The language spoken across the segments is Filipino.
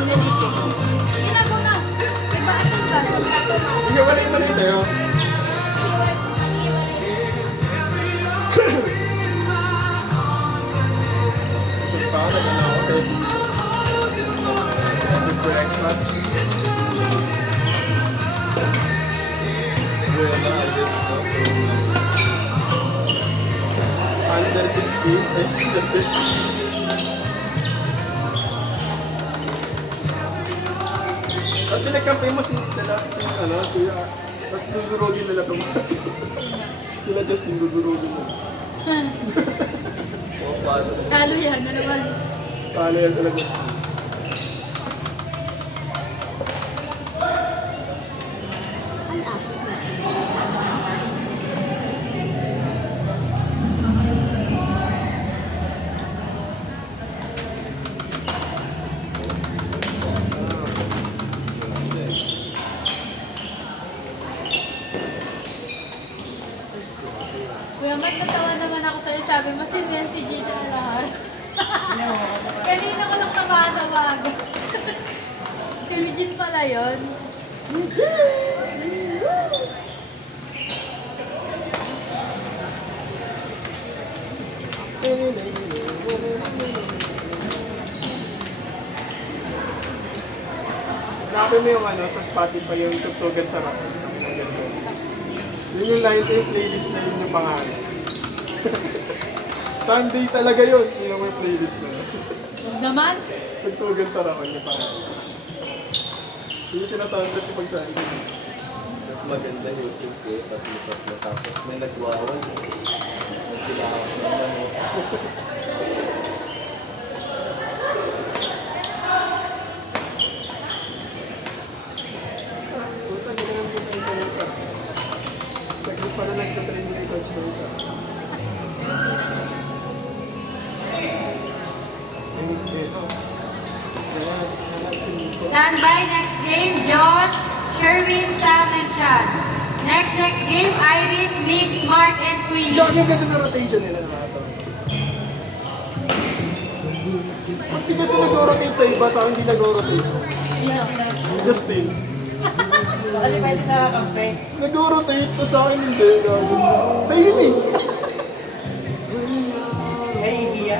Ginagaw na. May bakasyon ba? Ikaw wala yung mali sa'yo. Busog pa ako, nagana ako. Happy breakfast. Under 60, I think the best. At pinagkampi mo si tapos gugurugin nila ito. Sila Justin gugurugin mo. Halo yan, ano naman? Paano yan talaga? Kuya, ba't natawa naman ako sa'yo? Sabi mo, si Gina Alahar. Kanina ko lang tawa-tawag. Si Regine pala yun. Hanapin mo yung sa Spotify yung tugtugan sa rock. Yun yung line to yung playlist na yun yung pangalan. Sunday talaga yun. Yun ang may playlist na yun. Huwag naman. Tugtugan sa rock yung pangalan. Yun yung sinasoundtrack yung pag-Sunday. Mas maganda YouTube ko, tapos may nagwawan. Nagkilawak naman mo. Puta, ganun yung tayo sa lupa. Saglit pa na nagtatrain ni Coach Luka. Stand by, next game, Josh, Sherwin, Sam, and Sean. Next game, Iris, Mix, Mark, and Queenie. Yung ganda na rotation nila na ito. Pag si Justin nag-rotate sa iba, sa akin hindi nag-rotate. Justin. Nakalimutan sa kampe. Nag-rotate pa sa akin hindi. Sa yun eh. Nahihiya.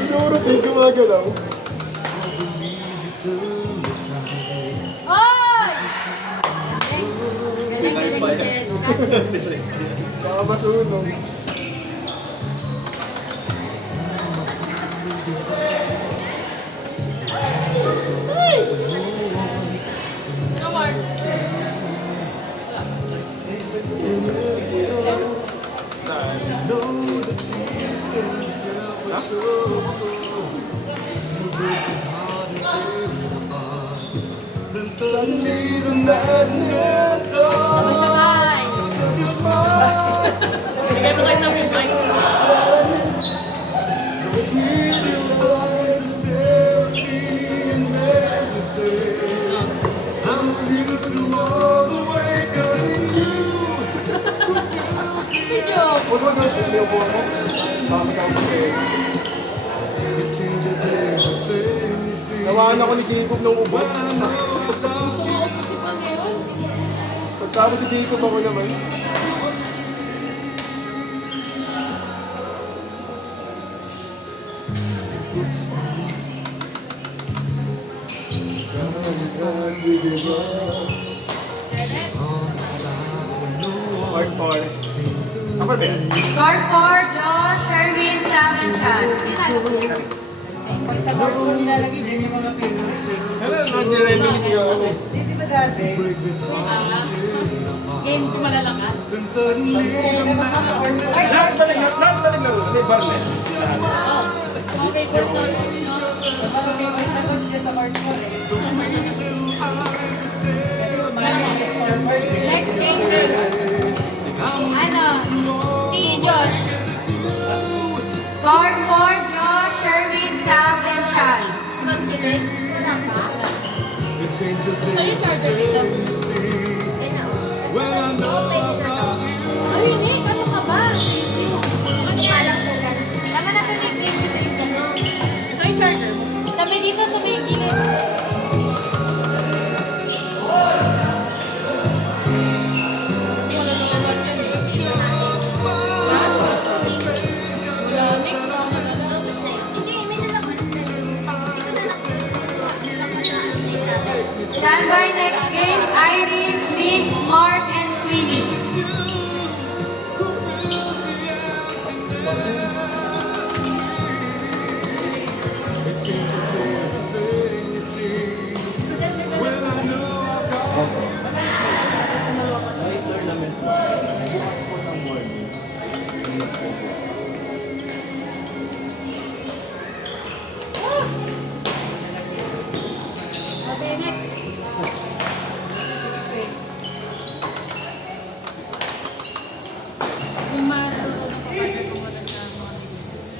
Nag-rotate, gumagalaw. Oy! Galing, Jess. Baka masunog. Sabay-sabay. Sige mo kayo sa mic. Video. Huwag mo doon, hindi ako mo. Baka magkakapagay. Nawaan ako ni Jacob ng ubo. Pagkamo si Jacob ako naman. Part 4. Ako din. Score 4, Josh, Sherwin, Sam, and Sean. Pag sa barko nilalagay din yung mga pin. Ano, nag-reminis ka ako. Di ba dati? Game ko malalakas. Kaya naman ako or ay, Lahat talaga laro. May barlet. Mga favorite ko. mga favorite na coach niya sa hardcore eh. Kasi marami yung scoreboard eh. Next game, girls. Ano? Si Josh. Score 4, Josh, Sherwin, Sam, and Sean. Wala pa. Sa'yo, charger dito. Ay, hindi. Ano ka ba? Tama na ito, Nick. Ito yung charger mo. Sabi dito, sa may gilid.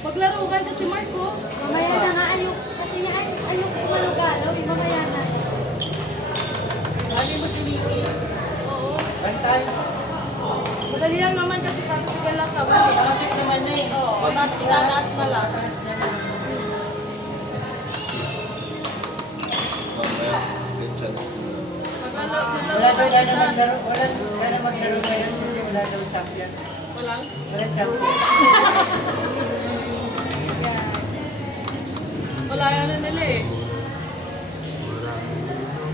Maglaro ka na si Marco. Mamaya na nga, kasi nga ayok malugalaw, mamaya na. Ano mo si Nikki? Oo. Bantay. Madali lang naman kasi pagsigal lang taban eh. Nakasip naman na eh. Oo, itataas na lang. Taas na lang. Mamaya, may chance na. Wala daw gana maglaro. Wala gana maglaro ngayon kasi wala daw champion. Walang? Wala champion. Yeah. Wala yan na nila eh.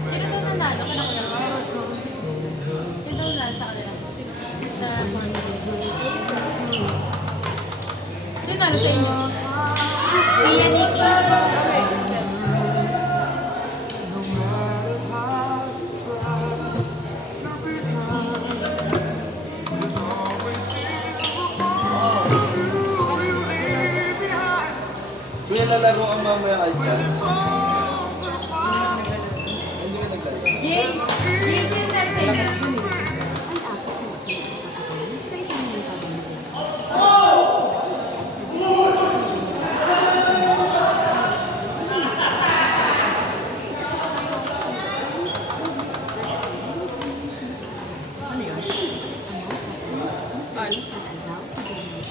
Sino daw nanalo? Kanang wala. Sino daw nanalo sa kanila? Sino nanalo sa inyo? Kaya Nikki. Okay. Kuya, lalaro ang mamaya kay Chance. Hindi ka naglalaro. Jay! Jay, sino nanalo sa inyo?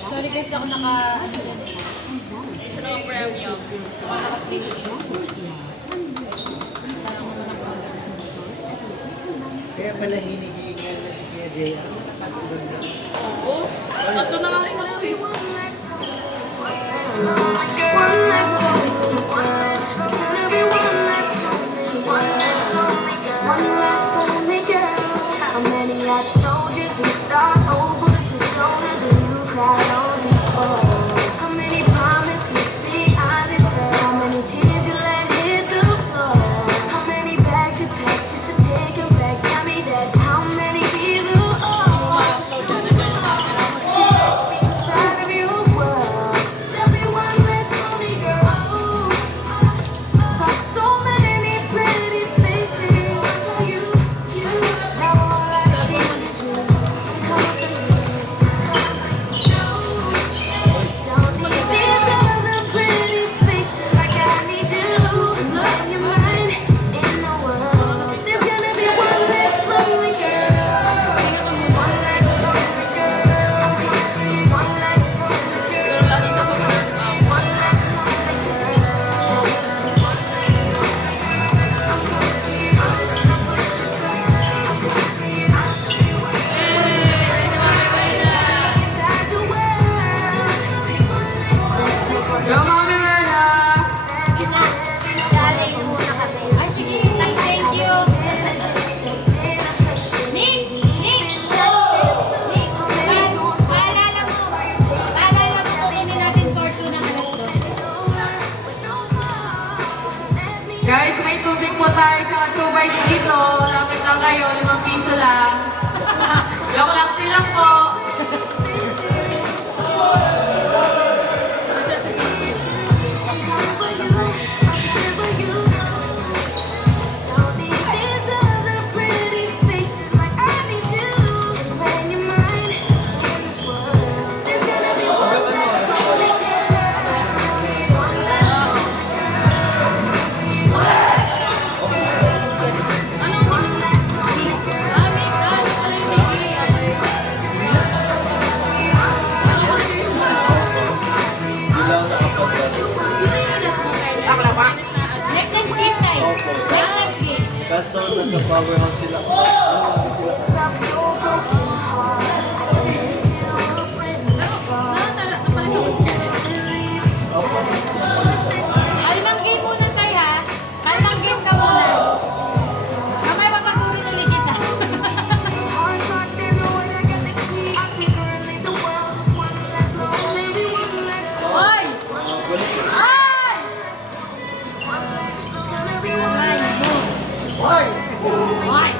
Sorry guys, ako naka-premium. Ako naka-free. Kaya pala hinihingal na si Kuya Jay. Nakatulog na. Oo. Tatlo na nga rin ako eh. Ay, sige. Thank you. Nick! Nick! Nick! Paalala mo kunin natin for 2 ng alas 12. Guys, may tubig po tayo sa 2 bites dito. Lapit lang kayo, 5 piso lang. Joke lang silang po. Next game tayo. Next game. Tapos daw nasa powerhouse sila. Kalmang game muna tayo ha. Kalmang game ka muna. Mamaya papatuloy ulit kita. Hoy! Ay! Hoy! Hoy!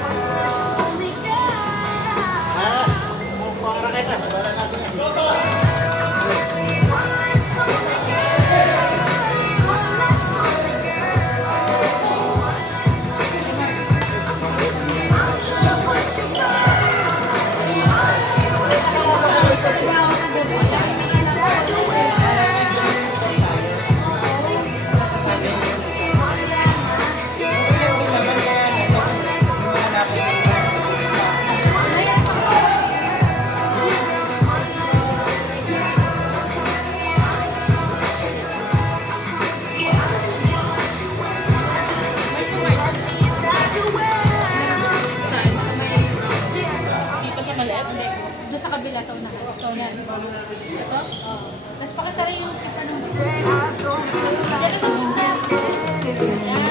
So, yan. Ito? Tapos pakisara yung sipa ng gusto. Yan ang isa. Yan.